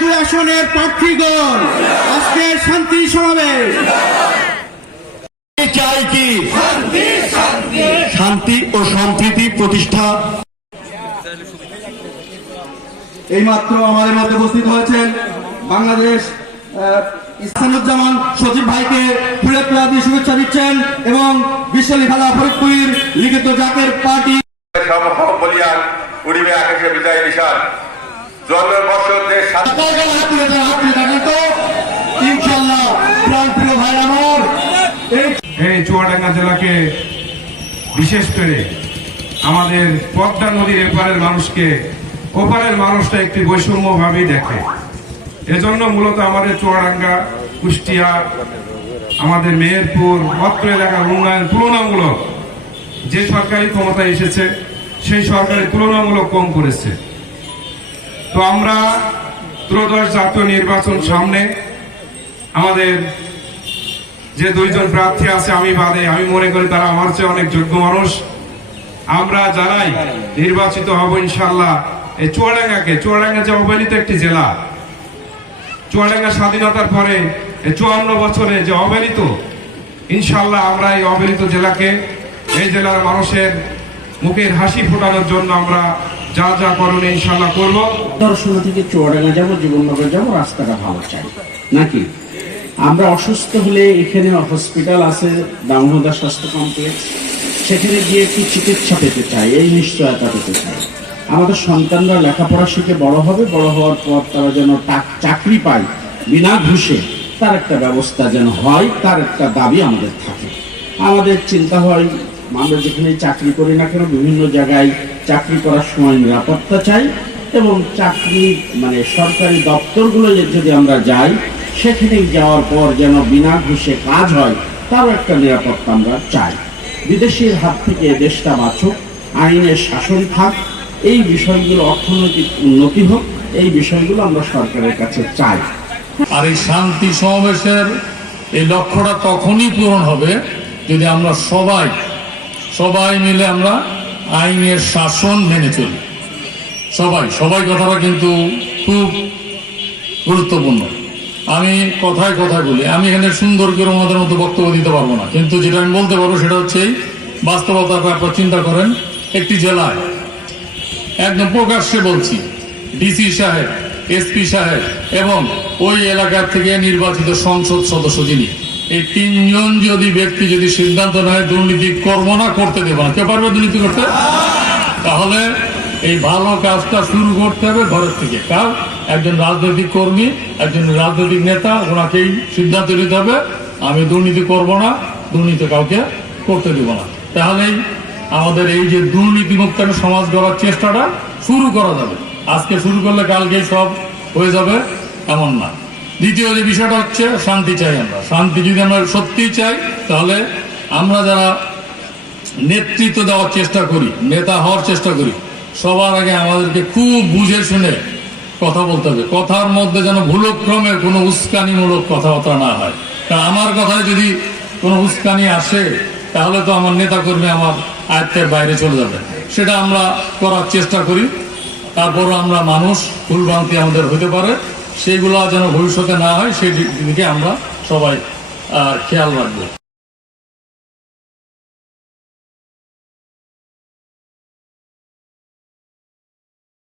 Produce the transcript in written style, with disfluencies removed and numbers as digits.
দুই আসনের প্রার্থীগণ আজকের শান্তি সমাবেশ চাই কি শান্তি ও সম্প্রীতি প্রতিষ্ঠা। এইমাত্র আমাদের মধ্যে উপস্থিত হয়েছেন বাংলাদেশ ইহসানুজ্জামান সচিব ভাইকে ফুলের তোড়া দিয়ে শুভেচ্ছা দিচ্ছেন এবং বিশ্বলী খেলা ফরিদপুরের লিখিত জাকের পার্টি বলিয়ান উড়িবে আকাশে বিজয় নিশান জন্মবর্ষর দেশ ইনশাআল্লাহ প্রিয় ভাই আমার এই চুয়াডাঙ্গা জেলাকে বিশেষ করে আমাদের পদ্মা নদীর এপারের মানুষকে ওপারের মানুষটা একটি বৈষম্য ভাবেই দেখে। এজন্য মূলত আমাদের চুয়াডাঙ্গা, কুষ্টিয়া, আমাদের মেহেরপুর, অত্র এলাকার উন্নয়ন তুলনামূলক যে সরকারি ক্ষমতায় এসেছে সেই সরকারি তুলনামূলক কম করেছে। তো আমরা ত্রয়োদশ জাতীয় নির্বাচন সামনে, আমাদের যে দুইজন প্রার্থী আছে আমি বাদে, আমি মনে করি তারা আমার চেয়ে অনেক যোগ্য মানুষ। আমরা যারাই নির্বাচিত হব ইনশাল্লাহ এই চুয়াডাঙ্গা যে অবহেলিত একটি জেলা, চুয়াডাঙ্গা স্বাধীনতার পরে 54 বছরে যে অবহেলিত, ইনশাল্লাহ আমরা এই অবহেলিত জেলাকে, এই জেলার মানুষের মুখের হাসি ফোটানোর জন্য আমরা যা যা করণীয় ইনশাল্লাহ করব। দর্শনা থেকে চুয়াডাঙ্গা যাবো, জীবননগর যাবো, রাস্তাটা ভালো চাই নাকি? আমরা অসুস্থ হলে এখানে হসপিটাল আছে, দামোদা স্বাস্থ্য কমপ্লেক্স, সেখানে গিয়ে একটু চিকিৎসা পেতে চাই, এই নিশ্চয়তা পেতে চাই। আমাদের সন্তানরা লেখাপড়া শিখে বড় হবে, বড় হওয়ার পর তারা যেন চাকরি পায় বিনা ঘুষে, তার একটা ব্যবস্থা যেন হয়, তার একটা দাবি আমাদের থাকে। আমাদের চিন্তা হয় আমরা যেখানে চাকরি করি না কেন বিভিন্ন জায়গায় চাকরি করার সময় নিরাপত্তা চাই, এবং চাকরি মানে সরকারি দপ্তরগুলো যদি আমরা যাই সেখানে যাওয়ার পর যেন বিনা ঘুষে কাজ হয়, তারও একটা নিরাপত্তা আমরা চাই। বিদেশের হাত থেকে দেশটা বাঁচুক, আইনের শাসন থাক, এই বিষয়গুলো অর্থনৈতিক উন্নতি হোক, এই বিষয়গুলো আমরা সরকারের কাছে চাই। আর এই শান্তি সমাবেশের এই লক্ষ্যটা তখনই পূরণ হবে যদি আমরা সবাই মিলে আমরা আইনের শাসন মেনে চলি। সবাই কথাটা কিন্তু খুব গুরুত্বপূর্ণ। আমি কথায় বলি, আমি এখানে সুন্দর করে ওনাদের মতো বক্তব্য দিতে পারবো না, কিন্তু যেটা আমি বলতে পারবো সেটা হচ্ছে এই বাস্তবতাটা। আপনারা চিন্তা করেন, একটি জেলায় একদম প্রকাশ্যে বলছি, ডিসি সাহেব, এসপি সাহেব এবং ওই এলাকার থেকে নির্বাচিত সংসদ সদস্য যিনি, এই তিনজন যদি ব্যক্তি যদি সিদ্ধান্ত নেয় দুর্নীতি করবো না, করতে দেবো না, কে পারবে দুর্নীতি করতে? তাহলে এই ভালো কাজটা শুরু করতে হবে ঘরের থেকে। কার? একজন রাজনৈতিক কর্মী, একজন রাজনৈতিক নেতা, ওনাকেই সিদ্ধান্ত নিতে হবে আমি দুর্নীতি করব না, দুর্নীতি কাউকে করতে দেব না। তাহলেই আমাদের এই যে দুর্নীতিমুক্ত সমাজ গড়ার চেষ্টাটা শুরু করা যাবে। আজকে শুরু করলে কালকেই সব হয়ে যাবে এমন না। দ্বিতীয় যে বিষয়টা হচ্ছে শান্তি চাই। আমরা শান্তি যদি আমরা সত্যিই চাই, তাহলে আমরা যারা নেতৃত্ব দেওয়ার চেষ্টা করি, নেতা হওয়ার চেষ্টা করি, সবার আগে আমাদেরকে খুব বুঝে শুনে কথা বলতে হবে। কথার মধ্যে যেন ভুলক্রমে কোনো উস্কানিমূলক কথাবার্তা না হয়। কারণ আমার কথায় যদি কোনো উস্কানি আসে তাহলে তো আমার নেতাকর্মী আমার আয়ত্তের বাইরে চলে যাবে। সেটা আমরা করার চেষ্টা করি। তারপরও আমরা মানুষ, ভুলভ্রান্তি আমাদের হতে পারে, সেগুলো যেন ভবিষ্যতে না হয় সেই দিকে আমরা সবাই খেয়াল রাখবো।